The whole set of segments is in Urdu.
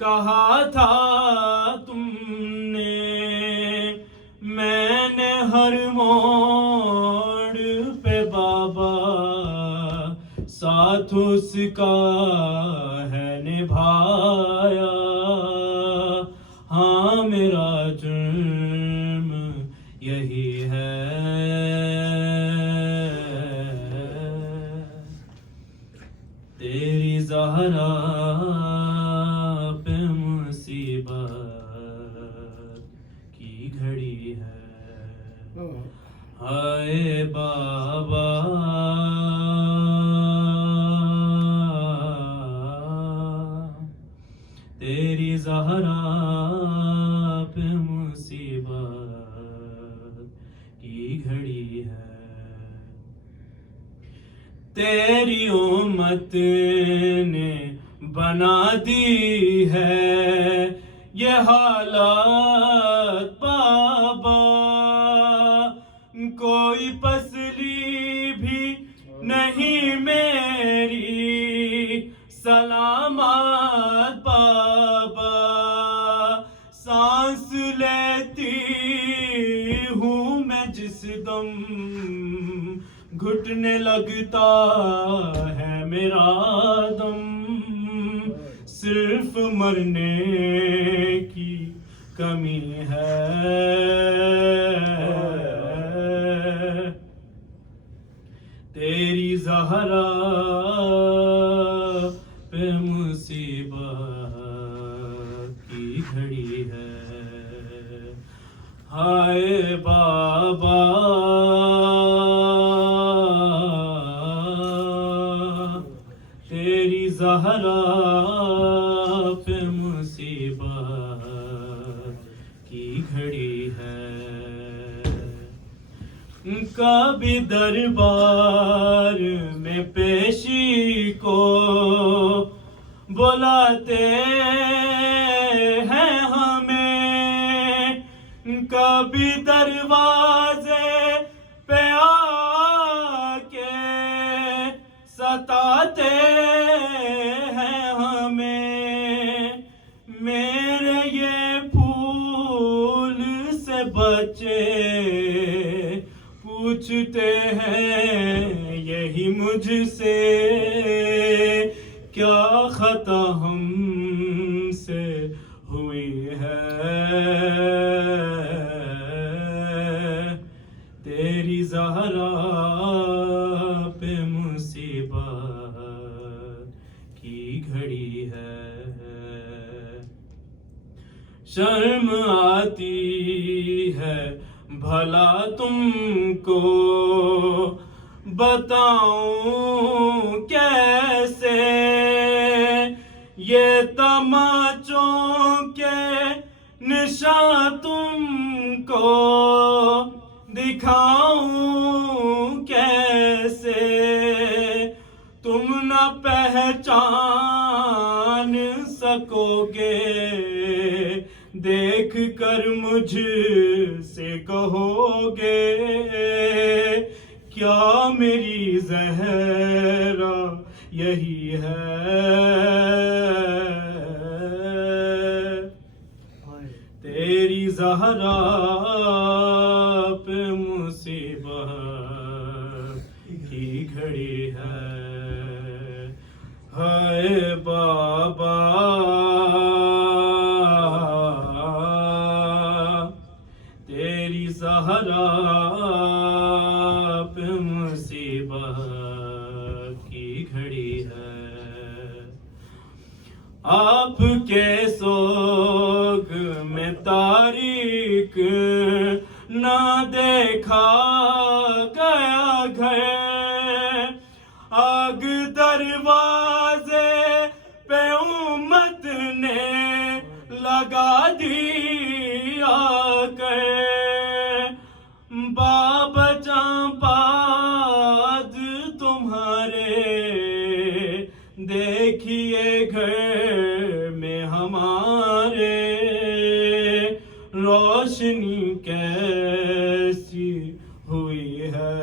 کہا تھا تم نے، میں نے ہر موڑ پہ بابا ساتھ اس کا ہے نبھایا. ہاں میرا جرم یہی ہے، تیری زہرا پہ مصیبت کی گھڑی ہے. ہائے بابا تیری زہرا پہ مصیبت کی گھڑی ہے. تیری امت نے بنا دی ہے یہ حالات بابا، کوئی پسلی بھی نہیں میری سلامت بابا. سانس لیتی ہوں میں جس دم گھٹنے لگتا ہے میرا دم، صرف مرنے کی کمی ہے. تیری زہرا پہ مصیبت کی گھڑی ہے. ہائے بابا تیری زہرا پہ مصیبت کی گھڑی ہے. کبھی دربار میں پیشی کو بلاتے ہیں ہمیں، کبھی دروازے پہ آ کے ستاتے ہیں ہمیں. میرے یہ پھول سے بچے پوچھتے ہیں یہی مجھ سے، کیا خطا ہم سے ہوئی ہے. تیری زہرا پہ مصیبت کی گھڑی ہے. شرم آتی ہے بھلا تم کو بتاؤں کیسے، یہ تماچوں کے نشان تم کو دکھاؤں کیسے. تم نہ پہچان سکو گے، دیکھ کر مجھ سے کہو گے کیا میری زہرا یہی ہے. تیری زہرا پہ مصیبت کی گھڑی ہے. ہائے بابا تیری زہرا پہ مصیبت کی گھڑی ہے. آپ کے سوگ میں تاریک نہ دیکھا گیا گھر، آگ دروازے پہ امت نے لگا دی آ کر. بابا جاں باد تمہارے دیکھیے گھر میں ہمارے، روشنی کیسی ہوئی ہے.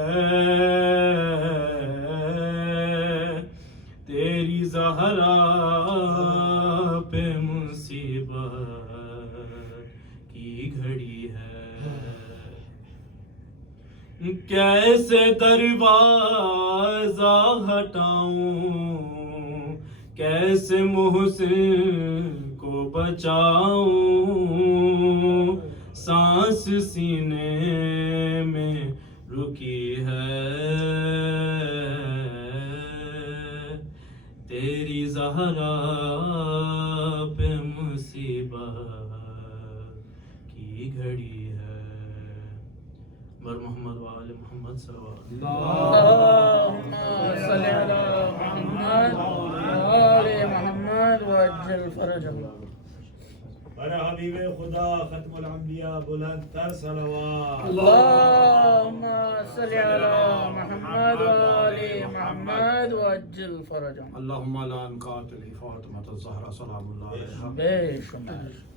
تیری زہرا پہ کیسے دروازہ ہٹاؤں کیسے محسن کو بچاؤں سانس سینے میں رکی ہے تیری زہرا پہ مصیبت کی گھڑی ہے بر محمد وآل محمد صلی اللہ علیہ وسلم اللہم صلی علی محمد وآل محمد وعجل فرجہ برا حبیب خدا ختم الانبیاء بلند تر صلوات اللہم صلی علی محمد وآل محمد وعجل فرجہ اللهم لعن قاتل فاطمة الزهراء سلام الله عليها بے شمار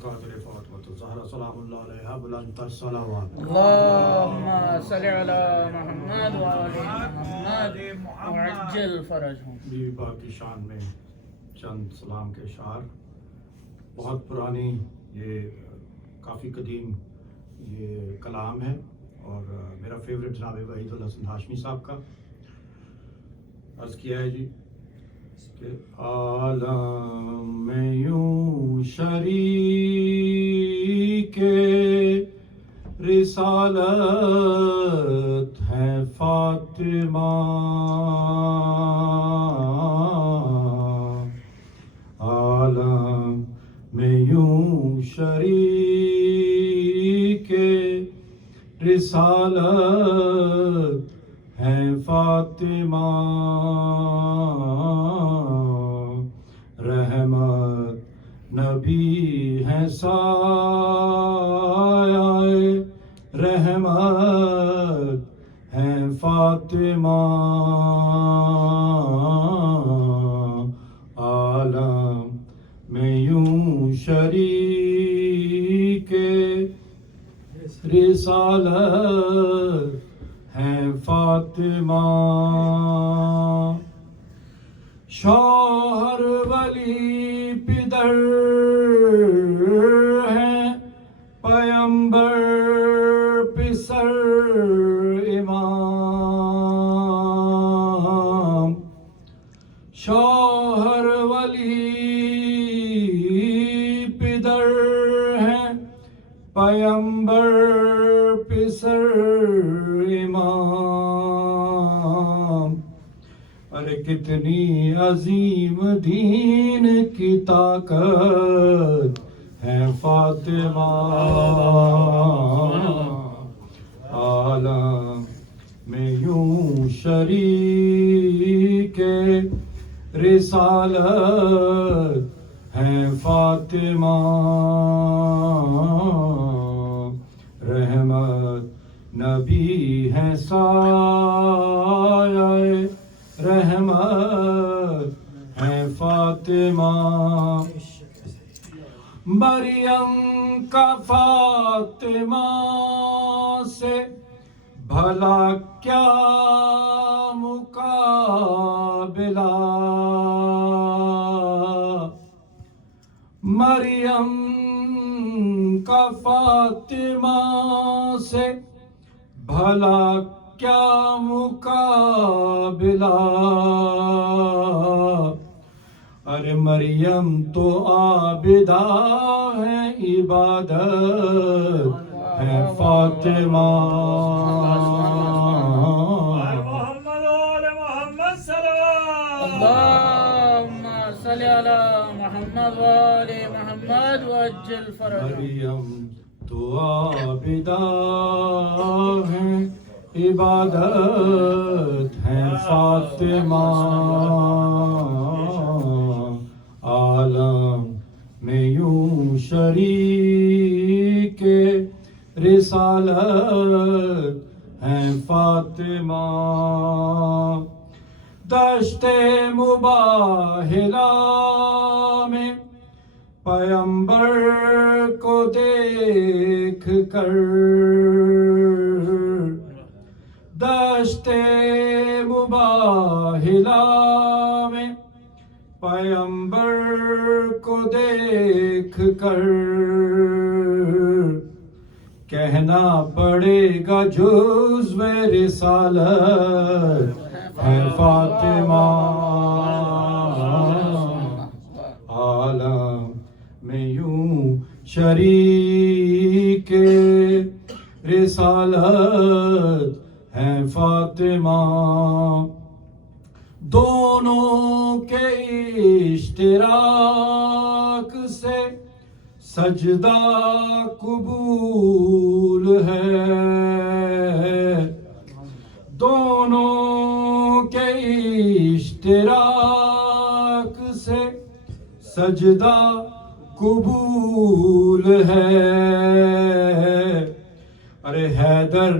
قاتل فاطمة الزهراء سلام الله عليها بلند تر صلوات اللہم صلی علی محمد وآل محمد وعجل فرجہ بیوی پاک کی شان میں چند سلام کے اشعار بہت پرانی یہ کافی قدیم یہ کلام ہے اور میرا فیوریٹ جناب وحید الحسن ہاشمی صاحب کا عرض کیا ہے جی کہ عالم میں یوں شریک رسالت ہے فاطمہ عالم میں یوں شریک رسالت ہے فاطمہ رحمت نبی ہے سایہ رحمت ہے فاطمہ عالم میں یوں شریک رسالت ہے فاطمہ شوہر ولی پدر ہیں پیمبر پسر امام شوہر ولی پدر ہیں پیمبر پسر امام ارے کتنی عظیم دین کی طاقت ہے فاطمہ عالم میں یوں شریک رسالت ہے فاطمہ رحمت نبی ہے سایہ رحمت ہے فاطمہ مریم کا فاطمہ سے بھلا کیا مقابلہ مریم کا فاطمہ سے بھلا کیا مقابلہ ارے مریم تو عابدہ ہے عبادت ہے فاطمہ محمد وآل محمد صلوات اللہم صلی علی محمد وآل محمد وعجل فرجہ مریم تو عابدہ ہے عبادت ہے فاطمہ عالم میں یوں شریک رسالت ہے فاطمہ دشت مباہلہ میں پیمبر کو دیکھ کر دشت مباہلہ میں پیمبر کو دیکھ کر کہنا پڑے گا جزو رسالت ہے فاطمہ، عالم میں یوں شریک رسالت ہے فاطمہ، دونوں کے اشتراک سے سجدہ قبول ہے، دونوں کے اشتراک سے سجدہ قبول ہے، ارے حیدر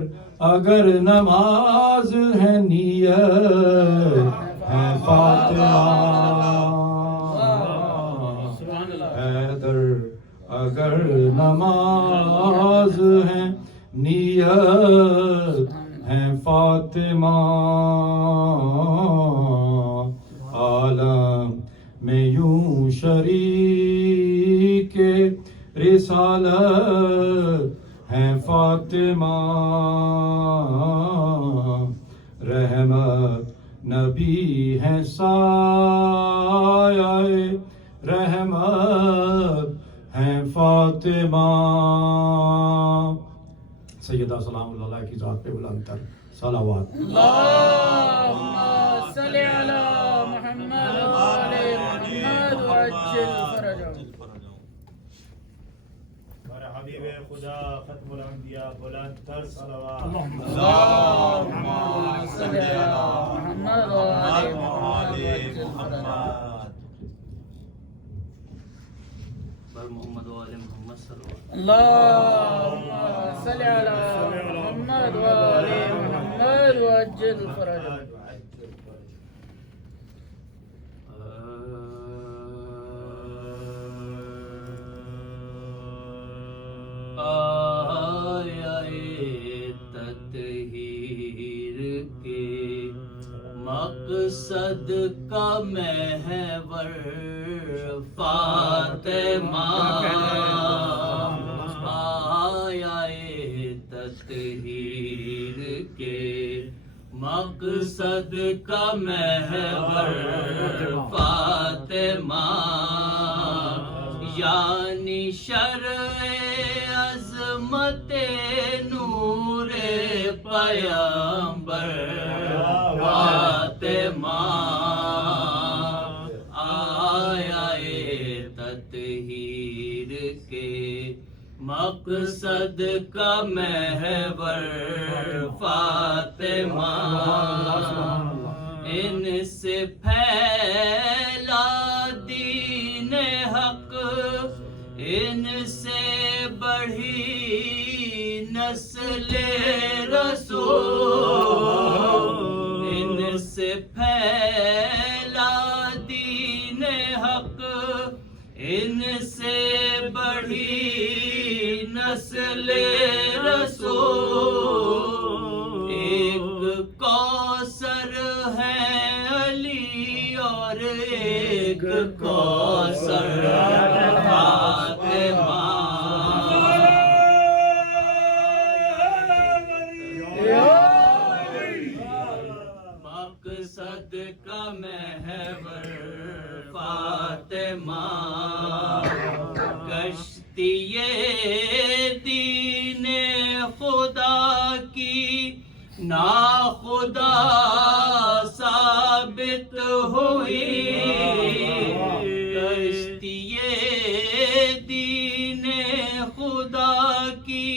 اگر نماز ہے نیت ہے فاطمہ، حیدر اگر نماز ہے نیت ہے فاطمہ، عالم میں یوں شریک رسالت ہے فاطمہ، رحمت نبی ہے سایہ رحمت ہے فاطمہ، سیدہ سلام اللہ کی ذات پہ بلند تر صلوات۔ اللہم صلی علی محمد وآل محمد وعجل فرجہ۔ ہمارے حبیب خدا ختم الانبیاء بلند تر صلوات۔ اللہم صلی علی محمد وآل محمد وعجل فرجہ۔ محمد وآل محمد صلوات۔ اللہم صلی علی محمد وآل محمد وعجل فرجہ۔ تطہیر کے مقصد کا محور فاطمہ، آیا تطہیر کے مقصد کا محور فاطمہ، یعنی شرع عظمت نور پیغمبر فاطمہ، آیا تطہیر کے مقصد کا محور فاطمہ، ان سے پھیلا دین حق، ان سے بڑھی نسل رسول، ان سے پھیلا دین حق، ان سے بڑھی نسل رسول، ایک کوثر ہے علی اور ایک کوثر فاطمہ، مقصد کا محور فاطمہ، کشتی دین خدا کی ناخدا ثابت ہوئی، کشتی دین خدا کی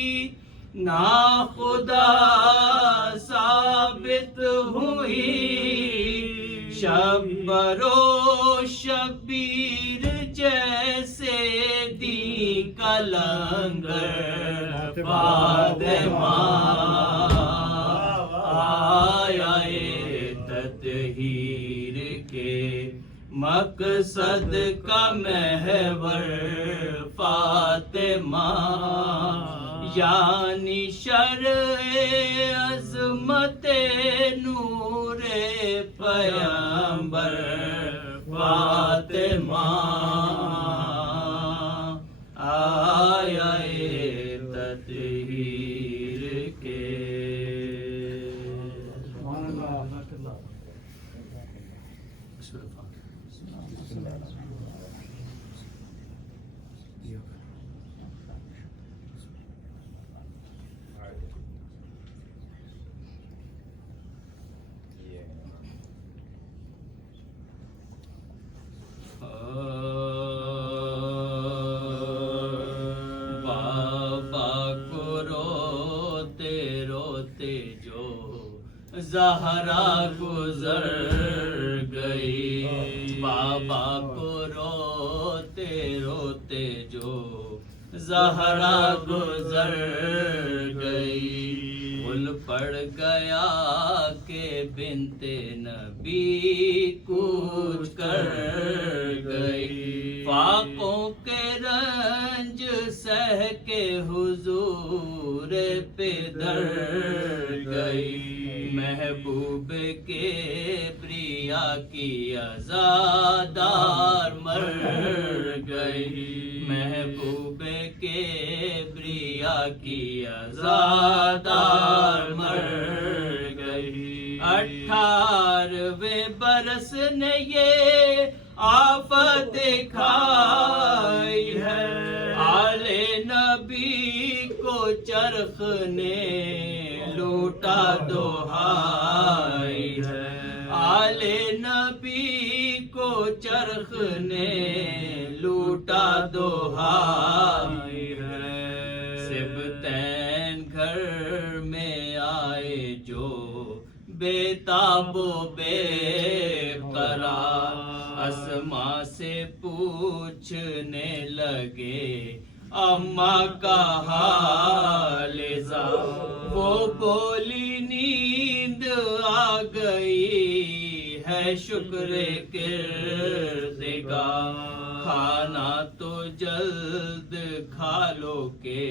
ناخدا ثابت ہوئی، شب برو شبیر جیسے دی کا لنگر فاطمہ، آیا تطہیر کے مقصد کا محور فاطمہ، یعنی شرع عظمت نور پیغمبر فاطمہ، آیا تطہیر زہرا گزر گئی، بابا کو روتے روتے جو زہرا گزر گئی، پھول پڑ گیا کہ بنت نبی کوچ کر گئی، فاقوں کے رنج سہ کے حضور پہ در گئی، محبوب کے بریا کی عزادار مر گئی، محبوب کے بریا کی عزادار مر گئی، 18ویں برس نے یہ آفت دکھائی ہے، آل نبی کو چرخ نے لوٹا دہائی ہے، آل نبی کو چرخ نے لوٹا دہائی ہے، سبتین گھر میں آئے جو بے تاب و بے قرار، اسماء سے پوچھنے لگے اماں کا حال زار، وہ بولی نیند آ گئی ہے شکر کردگار، کھانا تو جلد کھا لو کہ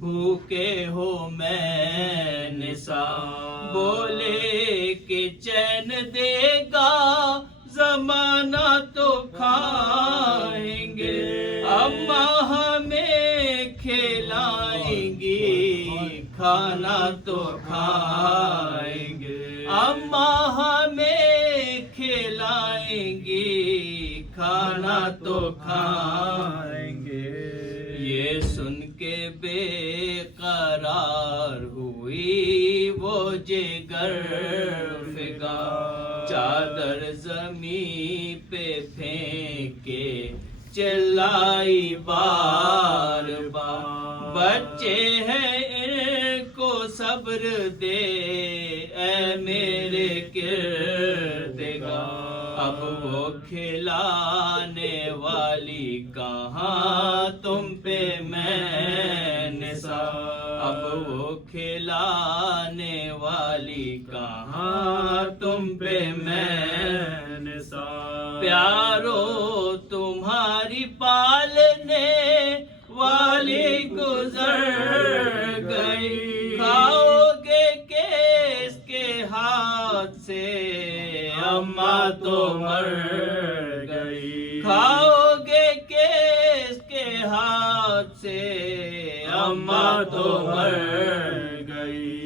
بھوکے ہو میں نثار، بولے کہ چین دے گا زمانہ تو کھائیں گے، اماں ہمیں کھلائیں گی کھانا تو کھائیں گے، اماں ہمیں کھلائیں گی کھانا تو کھائیں گے، یہ سن کے بے قرار ہوئی وہ جگر فگار، چادر زمین پہ پھینکے چلائی بار بار، بچے ہیں ان کو صبر دے اے میرے کردگار، اب وہ کھلانے والی کہاں تم پہ میں نثار، اب وہ کھلانے والی کہاں تم پہ میں نثار، پیارو تمہاری پالنے والی گزر گئی، کھاؤ گے کس کے ہاتھ سے اماں تو مر گئی، کھاؤ گے کس کے ہاتھ سے اماں تو مر گئی،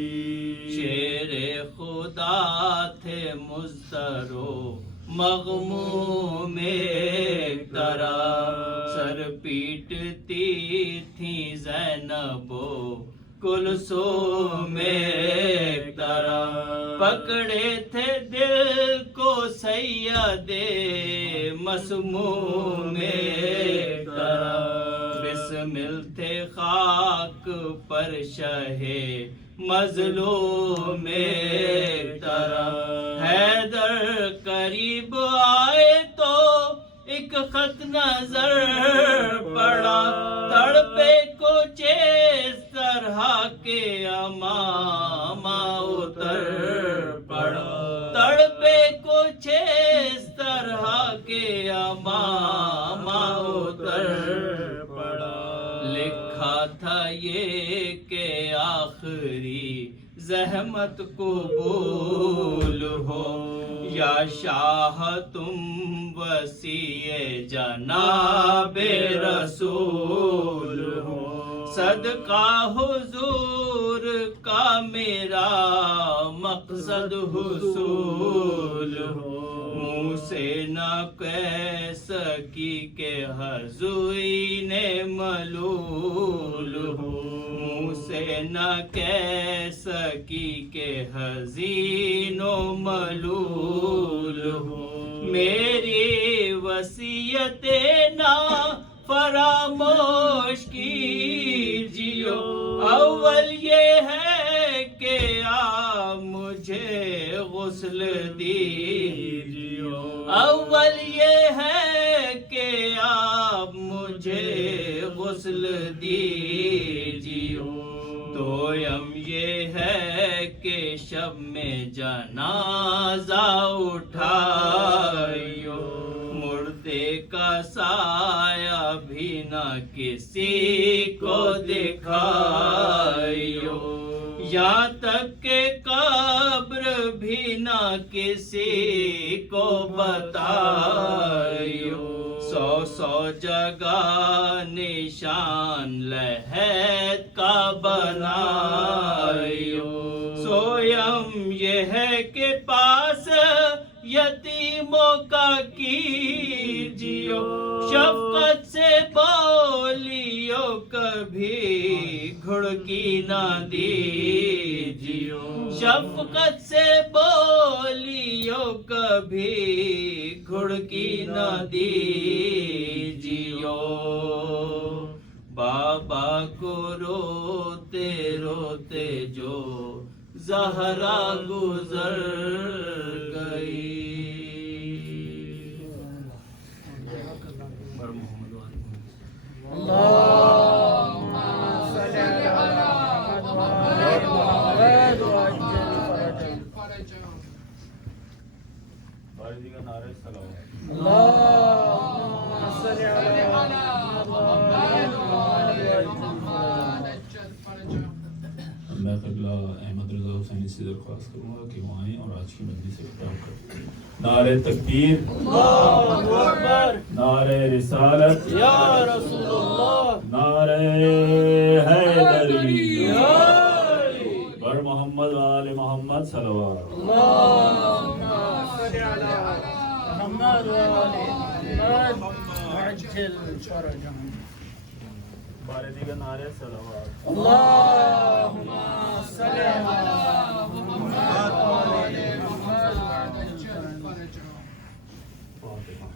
شیر خدا تھے مضطر و مغموم ایک طرح، سر پیٹتی تھی زینب و کلثوم ایک طرح، پکڑے تھے دل کو سید مسموم ایک طرح، بسمل تھے خاک پر شہ مظلوم ایک طرح، حیدر قریب آئے تو ایک خط نظر پڑا، تڑپے کچھ اس طرح کے امام اتر پڑا، تڑپے کچھ اس طرح کے امام اتر پڑا، لکھا تھا یہ کہ آخری زحمت قبول ہو، یا شاہ تم وسیع جناب رسول ہو، صدقہ حضور کا میرا مقصد حصول ہو، منہ سے نہ کہہ سکی کہ حضوین ملول ہو، منہ سے نہ کہہ سکی کہ حزین و ملول ہو، میری وصیت نہ فراموش کیجیو، اول یہ ہے کہ آپ مجھے غسل دیجیو اول یہ ہے کہ آپ مجھے غسل دیجیو دویم یہ ہے کہ شب میں جنازہ اٹھائیو مردے کا سایہ بھی نہ کسی کو دکھائیو یہاں تک کہ قبر بھی نہ کسی کو بتائیو سو جگہ نشان لحد کا بنائیو سویم یہ ہے کہ پاس یتیموں کا کیجیو شفقت سے بولیو کبھی گھڑکی نہ دیجیو شفقت سے بولیو کبھی گھڑکی نہ دیجیو بابا کو روتے روتے جو زہرا گزر گئی اللهم صل على محمد وعجل فرجهم اللهم صل على محمد وعجل فرجهم میں قبلہ احمد رضا حسینی سے درخواست کروں گا کہ وہ آئیں اور آج کی مجلس سے خطاب کریں نعرہ تکبیر اللہ اکبر نعرہ رسالت یا رسول اللہ نعرہ حیدری بر محمد و آل محمد صلوات اللهم صل على محمد وآل محمد وعجل فرجهم بارے دیگر نعرہ صلوات اللهم صل على محمد وآل محمد وعجل فرجهم فاتحہ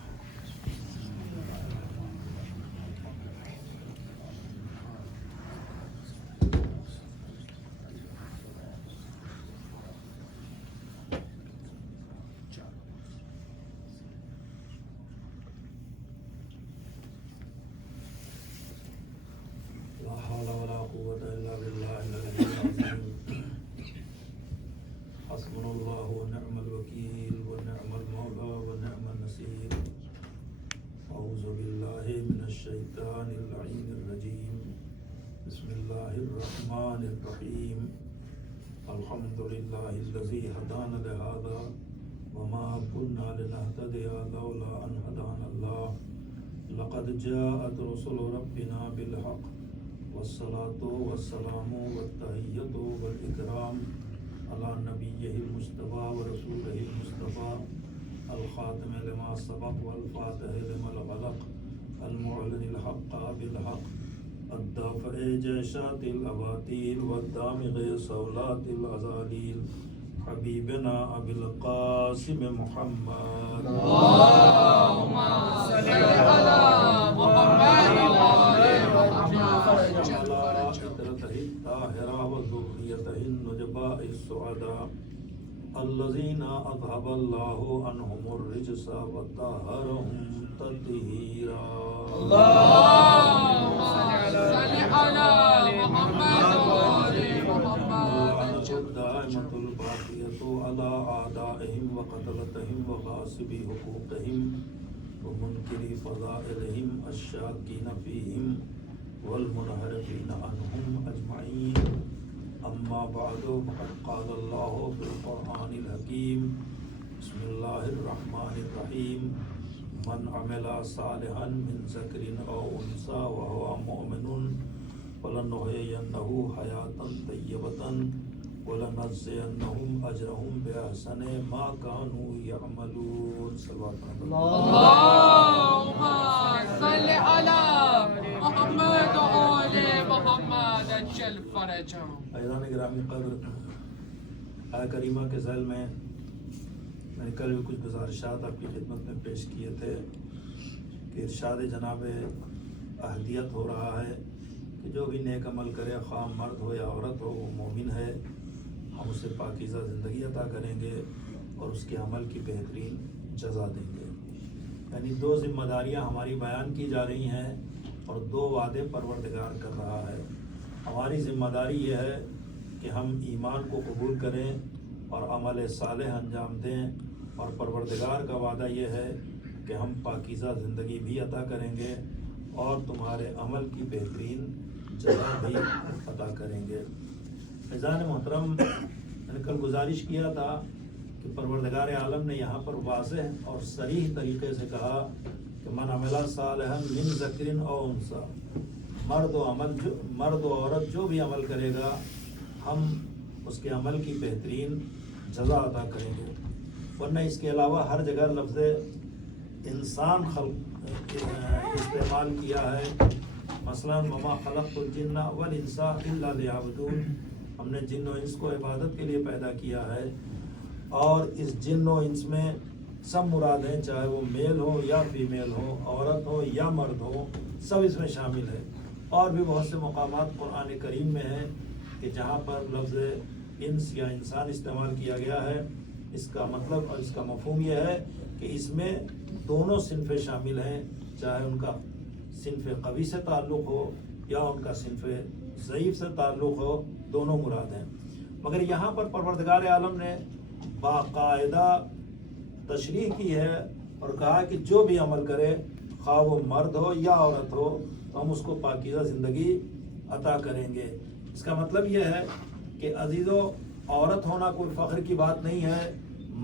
لا حول ولا قوة إلا بالله العلي العظيم حسبنا الله ونعم الوكيل ونعم المولى ونعم النصير أعوذ بالله من الشيطان اللعين الرجيم بسم الله الرحمن الرحيم الحمد لله الذي هدانا لهذا وما كنا لنهتدي لولا أن هدانا الله لقد جاءت رسل ربنا بالحق والصلاة والسلام والتحية والإكرام على نبيه المصطفى ورسوله المصطفى الخاتم لما سبق والفاتح لما الغلق المعلن الحق بالحق الدافع جيشات الأباطيل والدامغ صولات الأزاليل حبيبنا أبي القاسم محمد اللهم صل على محمد وآل الطاهرة وذريته النجباء السعداء الذين أذهب الله عنهم الرجس وطهرهم تطهيرا اللهم صل على محمد وآل محمد الدائمة الباقية على أعدائهم وقتلتهم وغاصبي حقوقهم ومنكري فضائلهم الشاكين فيهم والمنحرفين عنهم أجمعين أما بعد فقد قال الله في القرآن الحكيم بسم الله الرحمن الرحيم من عمل صالحا من ذكر أو أنثى وهو مؤمن فلنحيينه حياة طيبة ولنجزينهم أجرهم بأحسن ما كانوا يعملون صلوات اللهم صل على محمد وآل محمد عجل فرجهم عزیزان گرامی قدر آیہ کریمہ کے ذیل میں نے کل بھی کچھ گزارشات آپ کی خدمت میں پیش کیے تھے کہ ارشاد جناب اہلیت ہو رہا ہے کہ جو بھی نیک عمل کرے خواہ مرد ہو یا عورت ہو وہ مومن ہے ہم اسے پاکیزہ زندگی عطا کریں گے اور اس کے عمل کی بہترین جزا دیں گے۔ یعنی 2 ذمہ داریاں ہماری بیان کی جا رہی ہیں اور 2 وعدے پروردگار کر رہا ہے۔ ہماری ذمہ داری یہ ہے کہ ہم ایمان کو قبول کریں اور عمل صالح انجام دیں، اور پروردگار کا وعدہ یہ ہے کہ ہم پاکیزہ زندگی بھی عطا کریں گے اور تمہارے عمل کی بہترین جزا بھی عطا کریں گے۔ فیضان محترم، میں نے کل گزارش کیا تھا کہ پروردگار عالم نے یہاں پر واضح اور صریح طریقے سے کہا کہ من عمل صالحا من ذکر او انثی، مرد و عورت جو بھی عمل کرے گا ہم اس کے عمل کی بہترین جزا عطا کریں گے۔ ورنہ اس کے علاوہ ہر جگہ لفظ انسان استعمال کیا ہے، مثلا وما خلقت الجن والانس الا لیعبدون، ہم نے جن و انس کو عبادت کے لیے پیدا کیا ہے، اور اس جن و انس میں سب مراد ہیں، چاہے وہ میل ہو یا فیمیل ہو، عورت ہو یا مرد ہو، سب اس میں شامل ہے۔ اور بھی بہت سے مقامات قرآن کریم میں ہیں کہ جہاں پر لفظ انس یا انسان استعمال کیا گیا ہے، اس کا مطلب اور اس کا مفہوم یہ ہے کہ اس میں دونوں صنفیں شامل ہیں، چاہے ان کا صنف قوی سے تعلق ہو یا ان کا صنف ضعیف سے تعلق ہو، دونوں مراد ہیں۔ مگر یہاں پر پروردگار عالم نے باقاعدہ تشریح کی ہے اور کہا کہ جو بھی عمل کرے، خواہ وہ مرد ہو یا عورت ہو، تو ہم اس کو پاکیزہ زندگی عطا کریں گے۔ اس کا مطلب یہ ہے کہ عزیزو، عورت ہونا کوئی فخر کی بات نہیں ہے،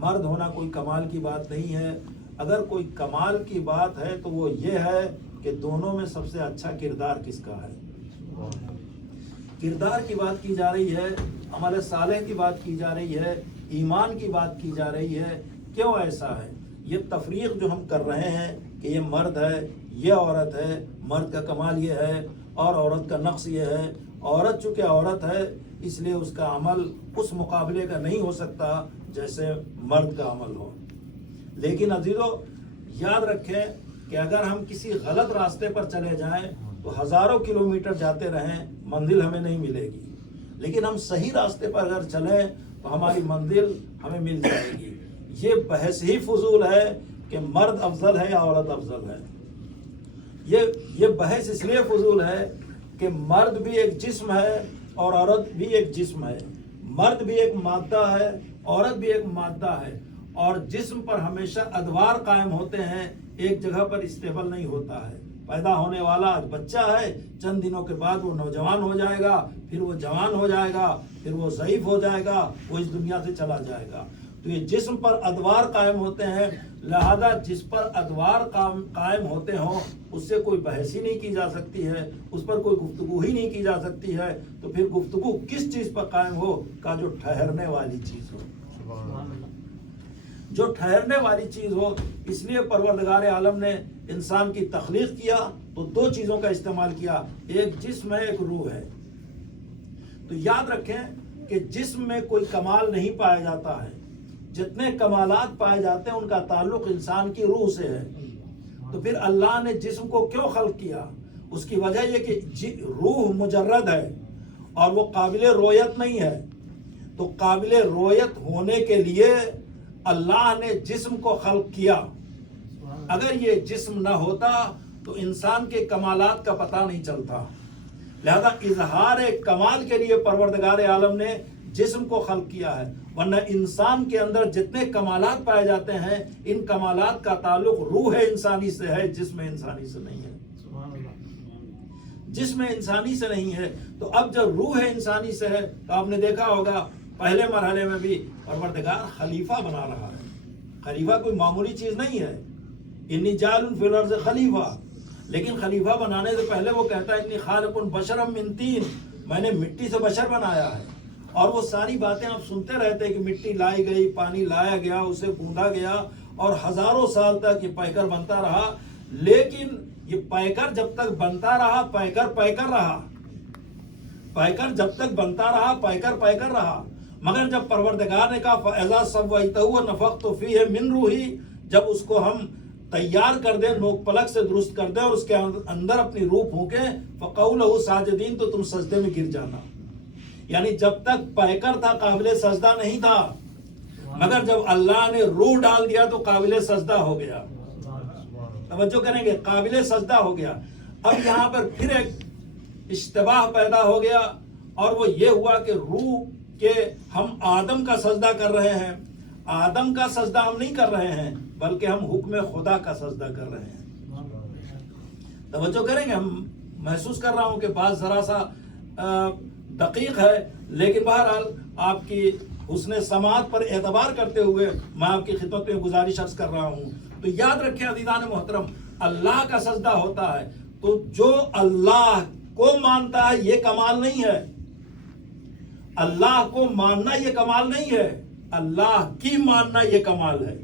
مرد ہونا کوئی کمال کی بات نہیں ہے۔ اگر کوئی کمال کی بات ہے تو وہ یہ ہے کہ دونوں میں سب سے اچھا کردار کس کا ہے۔ کردار کی بات کی جا رہی ہے، عمل صالح کی بات کی جا رہی ہے، ایمان کی بات کی جا رہی ہے۔ کیوں ایسا ہے؟ یہ تفریق جو ہم کر رہے ہیں کہ یہ مرد ہے، یہ عورت ہے، مرد کا کمال یہ ہے اور عورت کا نقص یہ ہے، عورت چونکہ عورت ہے اس لیے اس کا عمل اس مقابلے کا نہیں ہو سکتا جیسے مرد کا عمل ہو۔ لیکن عزیزو، یاد رکھیں کہ اگر ہم کسی غلط راستے پر چلے جائیں تو ہزاروں کلومیٹر جاتے رہیں، منزل ہمیں نہیں ملے گی، لیکن ہم صحیح راستے پر اگر چلیں تو ہماری منزل ہمیں مل جائے گی۔ یہ بحث ہی فضول ہے کہ مرد افضل ہے یا عورت افضل ہے۔ یہ بحث اس لیے فضول ہے کہ مرد بھی ایک جسم ہے اور عورت بھی ایک جسم ہے، مرد بھی ایک مادہ ہے، عورت بھی ایک مادہ ہے، اور جسم پر ہمیشہ ادوار قائم ہوتے ہیں، ایک جگہ پر اسٹیبل نہیں ہوتا ہے۔ پیدا ہونے والا آج بچہ ہے، چند دنوں کے بعد وہ نوجوان ہو جائے گا، پھر وہ جوان ہو جائے گا، پھر وہ ضعیف ہو جائے گا، وہ اس دنیا سے چلا جائے گا۔ تو یہ جسم پر ادوار قائم ہوتے ہیں، لہذا جس پر ادوار قائم ہوتے ہوں اس سے کوئی بحث ہی نہیں کی جا سکتی ہے، اس پر کوئی گفتگو ہی نہیں کی جا سکتی ہے۔ تو پھر گفتگو کس چیز پر قائم ہو کا جو ٹھہرنے والی چیز ہو، جو ٹھہرنے والی چیز ہو۔ اس لیے پروردگار عالم نے انسان کی تخلیق کیا تو 2 چیزوں کا استعمال کیا، ایک جسم ہے، ایک روح ہے۔ تو یاد رکھیں کہ جسم میں کوئی کمال نہیں پایا جاتا ہے، جتنے کمالات پائے جاتے ہیں ان کا تعلق انسان کی روح سے ہے۔ تو پھر اللہ نے جسم کو کیوں خلق کیا؟ اس کی وجہ یہ کہ روح مجرد ہے اور وہ قابل رویت نہیں ہے۔ تو قابل رویت ہونے کے لیے اللہ نے جسم کو خلق کیا۔ اگر یہ جسم نہ ہوتا تو انسان کے کمالات کا پتہ نہیں چلتا، لہذا اظہار کمال کے لیے پروردگار عالم نے جسم کو خلق کیا ہے۔ ورنہ انسان کے اندر جتنے کمالات پائے جاتے ہیں ان کمالات کا تعلق روح انسانی سے ہے، جسم انسانی سے نہیں ہے، جسم انسانی سے نہیں ہے۔ تو اب جب روح انسانی سے ہے تو آپ نے دیکھا ہوگا پہلے مرحلے میں بھی پروردگار خلیفہ بنا رہا ہے۔ خلیفہ کوئی معمولی چیز نہیں ہے، انی جاعل فی الارض خلیفہ، لیکن خلیفہ بنانے سے پہلے وہ کہتا ہے انی خالق بشرا من طین، میں نے مٹی سے بشر بنایا ہے۔ اور وہ ساری باتیں آپ سنتے رہتے ہیں کہ مٹی لائی گئی، پانی لایا گیا، اسے گوندا گیا اور ہزاروں سال تک یہ پیکر بنتا رہا۔ لیکن یہ پیکر جب تک بنتا رہا پیکر رہا، پیکر جب تک بنتا رہا پیکر رہا، مگر جب پروردگار نے کہا فَإِذَا سَوَّيْتَهُ وَنَفَخْتُ فِيهِ مِن رُوحِي، جب اس کو ہم تیار کر دیں، نوک پلک سے درست کر دیں اور اس کے اندر اپنی روح پھونکیں، فَقَعُوا لَهُ سَاجِدِينَ، تو تم سجدے میں گر جانا۔ یعنی جب تک پیکر تھا قابل سجدہ نہیں تھا، مگر جب اللہ نے روح ڈال دیا تو قابل سجدہ ہو گیا. توجہ کریں گے, قابل سجدہ ہو گیا. اب یہاں پر پھر ایک اشتباہ پیدا ہو گیا, اور وہ یہ ہوا کہ روح کہ ہم آدم کا سجدہ کر رہے ہیں. آدم کا سجدہ ہم نہیں کر رہے ہیں, بلکہ ہم حکم خدا کا سجدہ کر رہے ہیں. توجہ کریں گے, ہم محسوس کر رہا ہوں کہ بات ذرا سا دقیق ہے, لیکن بہرحال آپ کی حسن سماعت پر اعتبار کرتے ہوئے میں آپ کی خدمت میں گزارش عرض کر رہا ہوں. تو یاد رکھیں عزیزان محترم, اللہ کا سجدہ ہوتا ہے تو جو اللہ کو مانتا ہے یہ کمال نہیں ہے. اللہ کو ماننا یہ کمال نہیں ہے, اللہ کی ماننا یہ کمال ہے.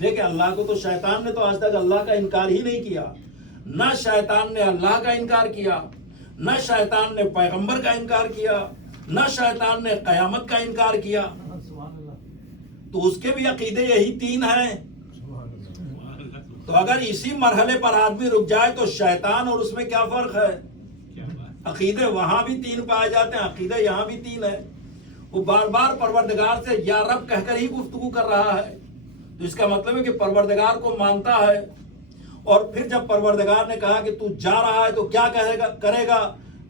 لیکن اللہ کو تو شیطان نے تو آج تک اللہ کا انکار ہی نہیں کیا. نہ شیطان نے اللہ کا انکار کیا, نہ شیطان نے پیغمبر کا انکار کیا, نہ شیطان نے قیامت کا انکار کیا. تو اس کے بھی عقیدے یہی تین ہیں. تو اگر اسی مرحلے پر آدمی رک جائے تو شیطان اور اس میں کیا فرق ہے؟ عقیدے وہاں بھی تین پائے جاتے ہیں, عقیدے یہاں بھی تین ہے. وہ بار بار پروردگار سے یا رب کہہ کر ہی گفتگو کر رہا ہے. تو اس کا مطلب ہے کہ پروردگار کو مانتا ہے. اور پھر جب پروردگار نے کہا کہ تو جا رہا ہے تو کیا کرے گا؟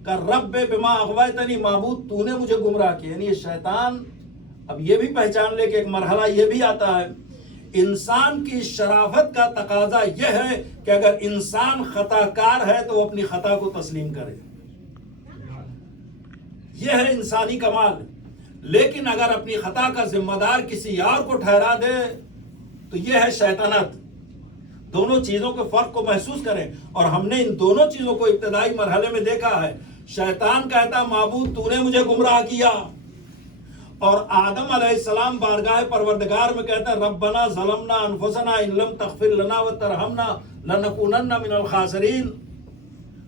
کہ رب بما اغویتنی, معبود تو نے مجھے گمراہ کیا. یعنی یہ شیطان اب یہ بھی پہچان لے کہ ایک مرحلہ یہ بھی آتا ہے. انسان کی شرافت کا تقاضا یہ ہے کہ اگر انسان خطا کار ہے تو وہ اپنی خطا کو تسلیم کرے. یہ ہے انسانی کمال. لیکن اگر اپنی خطا کا ذمہ دار کسی اور کو ٹھہرا دے تو یہ ہے شیطنت. دونوں چیزوں کے فرق کو محسوس کریں, اور ہم نے ان دونوں چیزوں کو ابتدائی مرحلے میں دیکھا ہے. شیطان کہتا معبود تو نے مجھے گمراہ کیا, اور آدم علیہ السلام بارگاہ پروردگار میں کہتا ہے ربنا ظلمنا انفسنا ان لم تغفر لنا وترحمنا لنکونن من الخاسرین.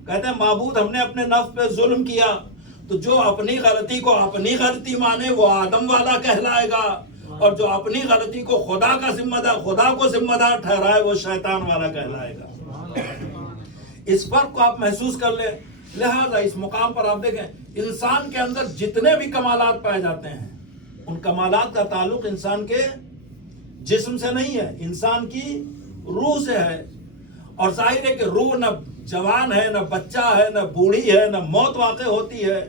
کہتے ہیں معبود ہم نے اپنے نفس پہ ظلم کیا. تو جو اپنی غلطی کو اپنی غلطی مانے وہ آدم والا کہلائے گا, اور جو اپنی غلطی کو خدا کو ذمہ دار ٹھہرائے وہ شیطان والا کہلائے گا. اس فرق کو آپ محسوس کر لیں. لہذا اس مقام پر آپ دیکھیں انسان کے اندر جتنے بھی کمالات پائے جاتے ہیں ان کمالات کا تعلق انسان کے جسم سے نہیں ہے, انسان کی روح سے ہے. اور ظاہر ہے کہ روح نہ جوان ہے, نہ بچہ ہے, نہ بوڑھی ہے, نہ موت واقع ہوتی ہے.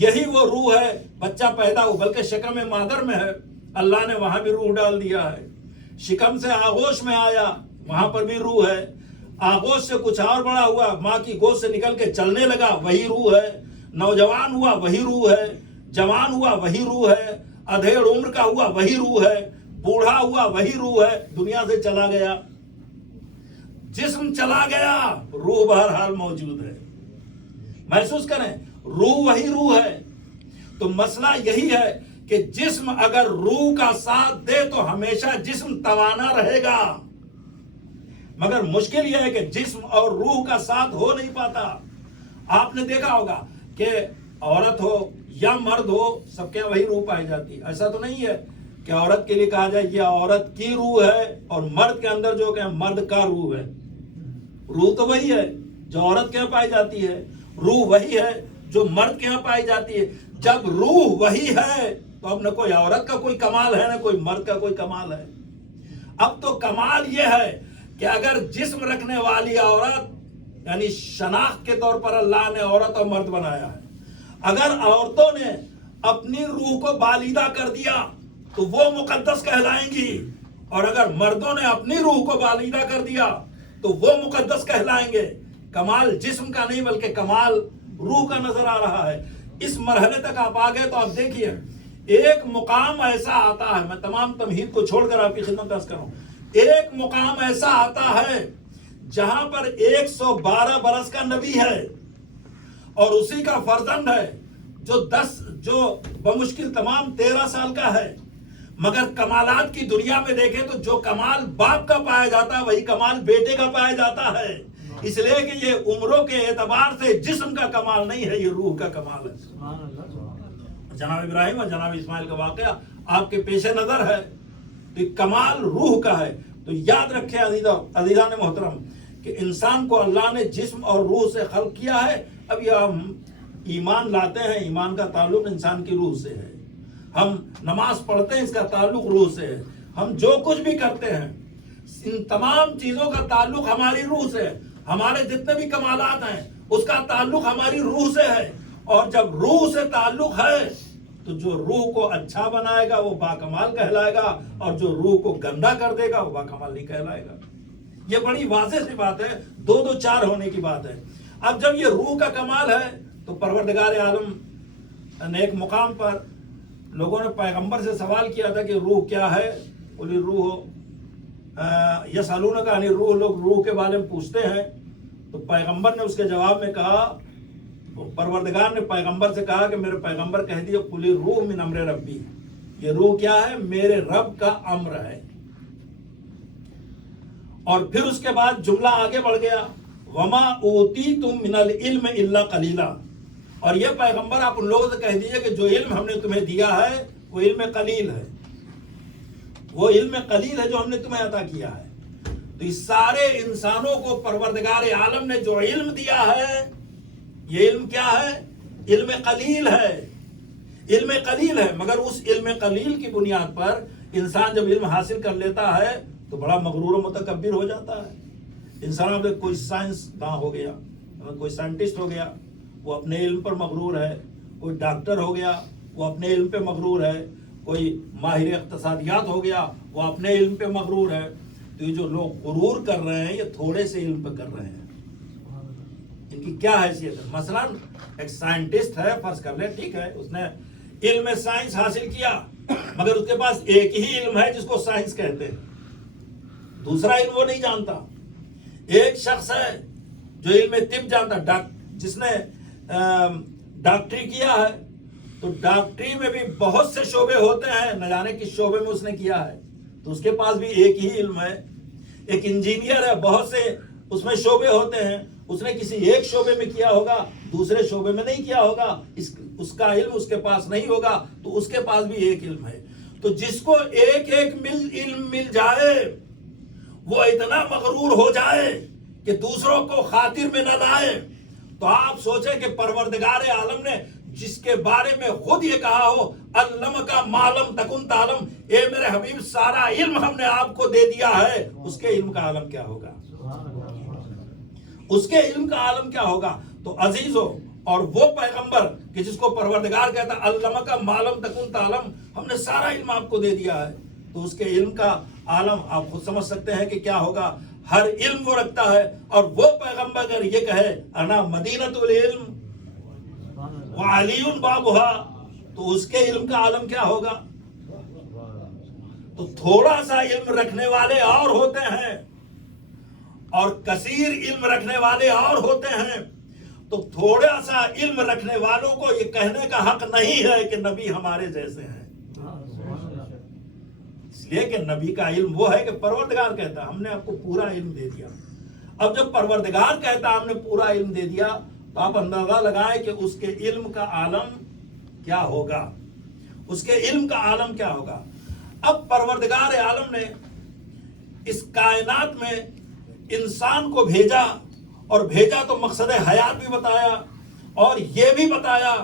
یہی وہ روح ہے, بچہ پیدا ہو بلکہ شکم مادر میں ہے, اللہ نے وہاں بھی روح ڈال دیا ہے. شکم سے آغوش میں آیا, وہاں پر بھی روح ہے. آغوش سے کچھ اور بڑا ہوا, ماں کی گود سے نکل کے چلنے لگا, وہی روح ہے. نوجوان ہوا, وہی روح ہے. جوان ہوا, وہی روح ہے. ادھیڑ عمر کا ہوا, وہی روح ہے. بوڑھا ہوا, وہی روح ہے. دنیا سے چلا گیا, جسم چلا گیا, روح بہرحال موجود ہے. محسوس کریں, روح وہی روح ہے. تو مسئلہ یہی ہے کہ جسم اگر روح کا ساتھ دے تو ہمیشہ جسم توانا رہے گا, مگر مشکل یہ ہے کہ جسم اور روح کا ساتھ ہو نہیں پاتا. آپ نے دیکھا ہوگا کہ عورت ہو یا مرد ہو, سب کے وہی روح پائی جاتی ہے. ایسا تو نہیں ہے کہ عورت کے لیے کہا جائے یہ عورت کی روح ہے اور مرد کے اندر جو کہ مرد کا روح ہے. روح تو وہی ہے جو عورت کے یہاں پائی جاتی ہے, روح وہی ہے جو مرد کے یہاں پائی جاتی ہے. جب روح وہی ہے تو اب نہ کوئی عورت کا کوئی کمال ہے, نہ کوئی مرد کا کوئی کمال ہے. اب تو کمال یہ ہے کہ اگر جسم رکھنے والی عورت, یعنی شناخت کے طور پر اللہ نے عورت اور مرد بنایا ہے, اگر عورتوں نے اپنی روح کو بالیدہ کر دیا تو وہ مقدس کہلائیں گی, اور اگر مردوں نے اپنی روح کو بالیدہ کر دیا تو وہ مقدس کہلائیں گے. کمال جسم کا نہیں بلکہ کمال روح کا نظر آ رہا ہے. اس مرحلے تک آپ آ گئے تو آپ دیکھیے ایک مقام ایسا آتا ہے, میں تمام تمہید کو چھوڑ کر آپ کی خدمت عرض کروں, ایک مقام ایسا آتا ہے جہاں پر 112 برس کا نبی ہے اور اسی کا فرزند ہے جو بمشکل تمام 13 سال کا ہے. مگر کمالات کی دنیا میں دیکھیں تو جو کمال باپ کا پایا جاتا ہے وہی کمال بیٹے کا پایا جاتا ہے. اس لیے کہ یہ عمروں کے اعتبار سے جسم کا کمال نہیں ہے, یہ روح کا کمال ہے. جناب ابراہیم اور جناب اسماعیل کا واقعہ آپ کے پیش نظر ہے, تو کمال روح کا ہے. تو یاد رکھیں عزیزان محترم کہ انسان کو اللہ نے جسم اور روح سے خلق کیا ہے. اب یہ ہم ایمان لاتے ہیں, ایمان کا تعلق انسان کی روح سے ہے. ہم نماز پڑھتے ہیں اس کا تعلق روح سے ہے، ہم جو کچھ بھی کرتے ہیں ان تمام چیزوں کا تعلق ہماری روح سے ہے، ہمارے جتنے بھی کمالات ہیں اس کا تعلق ہماری روح سے ہے، اور جب روح سے تعلق ہے تو جو روح کو اچھا بنائے گا وہ باکمال کہلائے گا، اور جو روح کو گندا کر دے گا وہ باکمال نہیں کہلائے گا۔ یہ بڑی واضح سی بات ہے، دو دو چار ہونے کی بات ہے۔ اب جب یہ روح کا کمال ہے تو پروردگار عالم نے ایک مقام پر لوگوں نے پیغمبر سے سوال کیا تھا کہ روح کیا ہے، بولی روح یسالونک عن الروح، لوگ روح کے بارے میں پوچھتے ہیں، تو پیغمبر نے اس کے جواب میں کہا، پروردگار نے پیغمبر سے کہا کہ میرے پیغمبر کہہ دیے قل روح من امر ربی، یہ روح کیا ہے؟ میرے رب کا امر ہے۔ اور پھر اس کے بعد جملہ آگے بڑھ گیا، وما اوتیتم من العلم الا قلیلا، اور یہ پیغمبر آپ ان لوگوں سے کہہ دیجئے کہ جو علم ہم نے تمہیں دیا ہے وہ علم قلیل ہے، وہ علم قلیل ہے جو ہم نے تمہیں عطا کیا ہے۔ تو اس سارے انسانوں کو پروردگار عالم نے جو علم دیا ہے یہ علم کیا ہے؟ علم قلیل ہے، علم قلیل ہے، مگر اس علم قلیل کی بنیاد پر انسان جب علم حاصل کر لیتا ہے تو بڑا مغرور و متکبر ہو جاتا ہے۔ انسان اب کوئی سائنس داں ہو گیا، کوئی سائنٹسٹ ہو گیا وہ اپنے علم پر مغرور ہے، کوئی ڈاکٹر ہو گیا وہ اپنے علم پہ مغرور ہے، کوئی ماہر اقتصادیات ہو گیا وہ اپنے علم پہ مغرور ہے۔ تو یہ جو لوگ غرور کر رہے ہیں یہ تھوڑے سے علم پہ کر رہے ہیں۔ ان کی کیا حیثیت ہے؟ مثلا ایک سائنٹسٹ ہے، فرض کر لیں، ٹھیک ہے، اس نے علم سائنس حاصل کیا، مگر اس کے پاس ایک ہی علم ہے جس کو سائنس کہتے ہیں، دوسرا علم وہ نہیں جانتا۔ ایک شخص ہے جو علم طب جانتا، جس نے ڈاکٹری کیا ہے، تو ڈاکٹری میں بھی بہت سے شعبے ہوتے ہیں، نہ جانے کس شعبے میں اس نے کیا ہے، تو اس کے پاس بھی ایک ہی علم ہے۔ ایک انجینئر ہے، بہت سے اس میں شعبے ہوتے ہیں، اس نے کسی ایک شعبے میں کیا ہوگا، دوسرے شعبے میں نہیں کیا ہوگا، اس کا علم اس کے پاس نہیں ہوگا، تو اس کے پاس بھی ایک علم ہے۔ تو جس کو ایک ایک علم مل جائے وہ اتنا مغرور ہو جائے کہ دوسروں کو خاطر میں نہ لائے، تو آپ سوچیں کہ پروردگار عالم نے جس کے بارے میں خود یہ کہا ہو علمک ما لم تکن تعلم، اے میرے حبیب سارا علم ہم نے آپ کو دے دیا ہے، اس کے علم کا عالم کیا ہوگا؟ اس کے علم کا عالم کیا ہوگا؟ تو عزیزو، اور وہ پیغمبر کہ جس کو پروردگار کہتا علمک ما لم تکن تعلم، ہم نے سارا علم آپ کو دے دیا ہے، تو اس کے علم کا عالم آپ خود سمجھ سکتے ہیں کہ کیا ہوگا۔ ہر علم وہ رکھتا ہے، اور وہ پیغمبر اگر یہ کہے انا مدینۃ العلم وعلی بابها، تو اس کے علم کا عالم کیا ہوگا؟ تو تھوڑا سا علم رکھنے والے اور ہوتے ہیں اور کثیر علم رکھنے والے اور ہوتے ہیں، تو تھوڑا سا علم رکھنے والوں کو یہ کہنے کا حق نہیں ہے کہ نبی ہمارے جیسے ہیں، اس لیے کہ نبی کا علم وہ ہے کہ پروردگار کہتا ہم نے آپ کو پورا علم دے دیا۔ اب جب پروردگار کہتا ہم نے پورا علم دے دیا تو آپ اندازہ لگائیں کہ اس کے علم کا عالم کیا ہوگا، اس کے علم کا عالم کیا ہوگا۔ اب پروردگار عالم نے اس کائنات میں انسان کو بھیجا، اور بھیجا تو مقصد حیات بھی بتایا، اور یہ بھی بتایا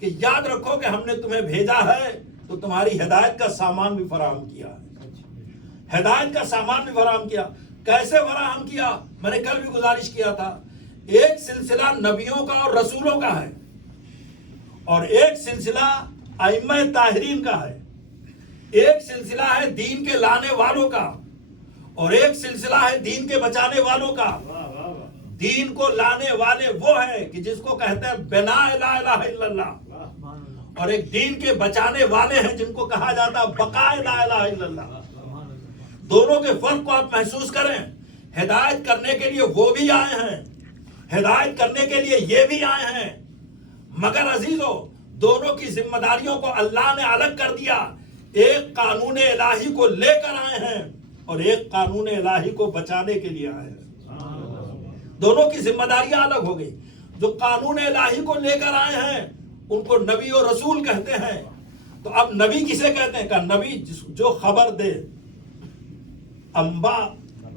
کہ یاد رکھو کہ ہم نے تمہیں بھیجا ہے تو تمہاری ہدایت کا سامان بھی فراہم کیا ہے، ہدایت کا سامان بھی فراہم کیا۔ کیسے فراہم کیا؟ میں نے کل بھی گزارش کیا تھا، ایک سلسلہ نبیوں کا اور رسولوں کا ہے، اور ایک سلسلہ ائمہ طاہرین کا ہے، ایک سلسلہ ہے دین کے لانے والوں کا، اور ایک سلسلہ ہے دین کے بچانے والوں کا۔ دین کو لانے والے وہ ہیں کہ جس کو کہتے ہیں بنا لا الہ الا اللہ، اور ایک دین کے بچانے والے ہیں جن کو کہا جاتا ہے بقا لا الہ الا اللہ۔ دونوں کے فرق کو آپ محسوس کریں، ہدایت کرنے کے لیے وہ بھی آئے ہیں، ہدایت کرنے کے لیے یہ بھی آئے ہیں، مگر عزیزو دونوں کی ذمہ داریوں کو اللہ نے الگ کر دیا۔ ایک قانون الہی کو لے کر آئے ہیں اور ایک قانون الہی کو بچانے کے لیے آئے ہیں، دونوں کی ذمہ داریاں الگ ہو گئی۔ جو قانون الہی کو لے کر آئے ہیں ان کو نبی اور رسول کہتے ہیں۔ تو اب نبی کسے کہتے ہیں؟ کہ نبی جو خبر دے۔ انبا،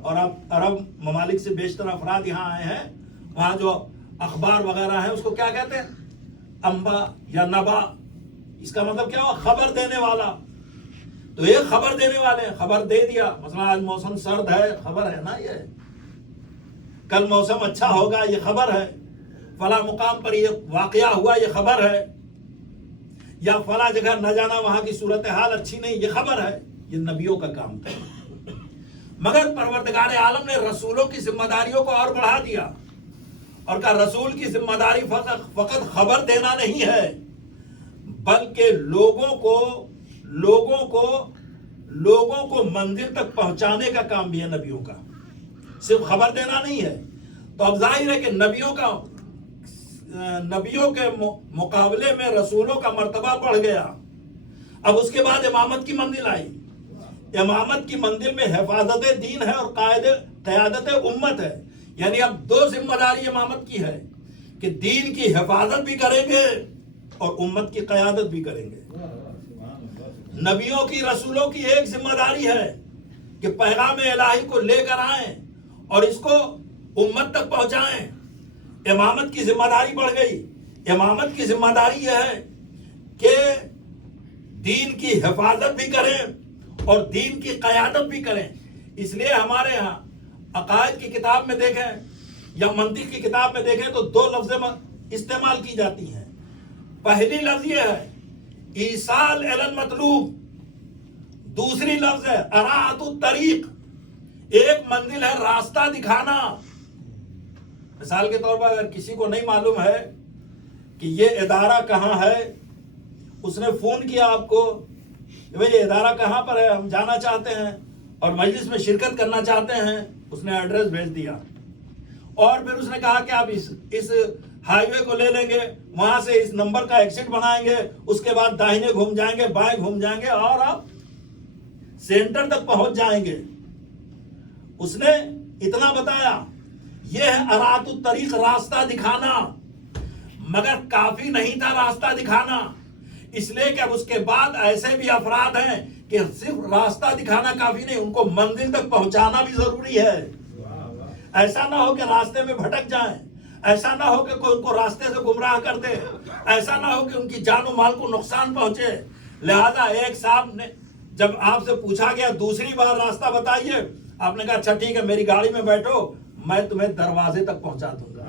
اور اب عرب ممالک سے بیشتر افراد یہاں آئے ہیں، وہاں جو اخبار وغیرہ ہیں اس کو کیا کہتے ہیں؟ انبا یا نبا، اس کا مطلب کیا ہوا؟ خبر دینے والا. تو یہ خبر دینے والے خبر دے دیا. مثلا آج موسم سرد ہے، خبر ہے نا. یہ کل موسم اچھا ہوگا، یہ خبر ہے. فلاں مقام پر یہ واقعہ ہوا، یہ خبر ہے. یا فلاں جگہ نہ جانا، وہاں کی صورتحال اچھی نہیں، یہ خبر ہے. یہ نبیوں کا کام تھا. مگر پروردگار عالم نے رسولوں کی ذمہ داریوں کو اور بڑھا دیا اور کہا رسول کی ذمہ داری فقط خبر دینا نہیں ہے، بلکہ لوگوں کو منزل تک پہنچانے کا کام بھی ہے نبیوں کا. صرف خبر دینا نہیں ہے. تو اب ظاہر ہے کہ نبیوں کے مقابلے میں رسولوں کا مرتبہ بڑھ گیا. اب اس کے بعد امامت کی منزل آئی. امامت کی منزل میں حفاظت دین ہے اور قیادت امت ہے. یعنی اب دو ذمہ داری امامت کی ہے کہ دین کی حفاظت بھی کریں گے اور امت کی قیادت بھی کریں گے. نبیوں کی رسولوں کی ایک ذمہ داری ہے کہ پیغام الہی کو لے کر آئیں اور اس کو امت تک پہنچائیں. امامت کی ذمہ داری بڑھ گئی. امامت کی ذمہ داری یہ ہے کہ دین کی حفاظت بھی کریں اور دین کی قیادت بھی کریں. اس لیے ہمارے ہاں عقائد کی کتاب میں دیکھیں یا منطق کی کتاب میں دیکھیں تو دو لفظ استعمال کی جاتی ہیں. پہلی لفظ یہ ہے ایصال الی المطلوب، دوسری لفظ ہے اراۃ الطریق. ایک منزل ہے راستہ دکھانا. مثال کے طور پر اگر کسی کو نہیں معلوم ہے کہ یہ ادارہ کہاں ہے، اس نے فون کیا آپ کو کہ بھئی یہ ادارہ کہاں پر ہے، ہم جانا چاہتے ہیں اور مجلس میں شرکت کرنا چاہتے ہیں. اس نے ایڈریس بھیج دیا اور پھر اس نے کہا کہ آپ اس ہائی وے کو لے لیں گے، وہاں سے اس نمبر کا ایکسٹ بنائیں گے، اس کے بعد داہنے گھوم جائیں گے، بائیں گھوم جائیں گے اور آپ سینٹر تک پہنچ جائیں گے. اس نے اتنا بتایا. یہ ہے اراۃ الطریق، راستہ دکھانا. مگر کافی نہیں تھا راستہ دکھانا، اس لیے کہ اب اس کے بعد ایسے بھی افراد ہیں کہ صرف راستہ دکھانا کافی نہیں، ان کو منزل تک پہنچانا بھی ضروری ہے. ایسا نہ ہو کہ راستے میں بھٹک جائیں، ایسا نہ ہو کہ کوئی ان کو راستے سے گمراہ کر دے، ایسا نہ ہو کہ ان کی جان و مال کو نقصان پہنچے. لہذا ایک صاحب نے جب آپ سے پوچھا گیا دوسری بار راستہ بتائیے، آپ نے کہا اچھا ٹھیک ہے میری گاڑی میں بیٹھو، میں تمہیں دروازے تک پہنچا دوں گا.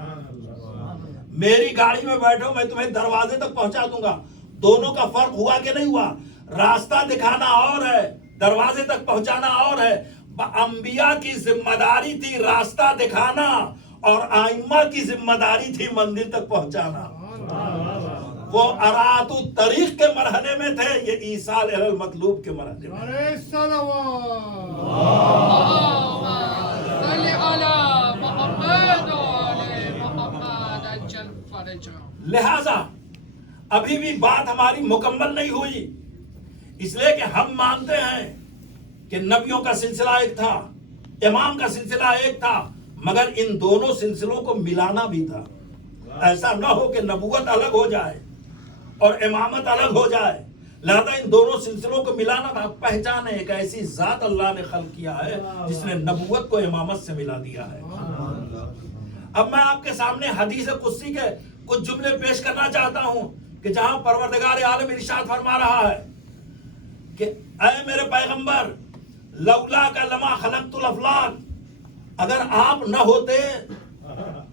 میری گاڑی میں بیٹھو، میں تمہیں دروازے تک پہنچا دوں گا. دونوں کا فرق ہوا کہ نہیں ہوا؟ راستہ دکھانا اور ہے، دروازے تک پہنچانا اور ہے. انبیاء کی ذمہ داری تھی راستہ دکھانا اور ائمہ کی ذمہ داری تھی منزل تک پہنچانا. وہ اراۃ الطریق کے مرحلے میں تھے، یہ ایصال الی المطلوب کے مرحلے میں. صلی علی محمد و آل محمد اجل فرجہ. لہذا ابھی بھی بات ہماری مکمل نہیں ہوئی، اس لیے کہ ہم مانتے ہیں کہ نبیوں کا سلسلہ ایک تھا، امام کا سلسلہ ایک تھا، مگر ان دونوں سلسلوں کو ملانا بھی تھا. ایسا نہ ہو کہ نبوت الگ ہو جائے اور امامت الگ ہو جائے. لہذا ان دونوں سلسلوں کو ملانا تھا. پہچانے ایک ایسی ذات اللہ نے خلق کیا ہے جس نے نبوت کو امامت سے ملا دیا ہے. اب میں آپ کے سامنے حدیث قدسی کے کچھ جملے پیش کرنا چاہتا ہوں کہ جہاں پروردگار عالم ارشاد فرما رہا ہے کہ اے میرے پیغمبر لولا کا لما خلقت الافلاک، اگر آپ نہ ہوتے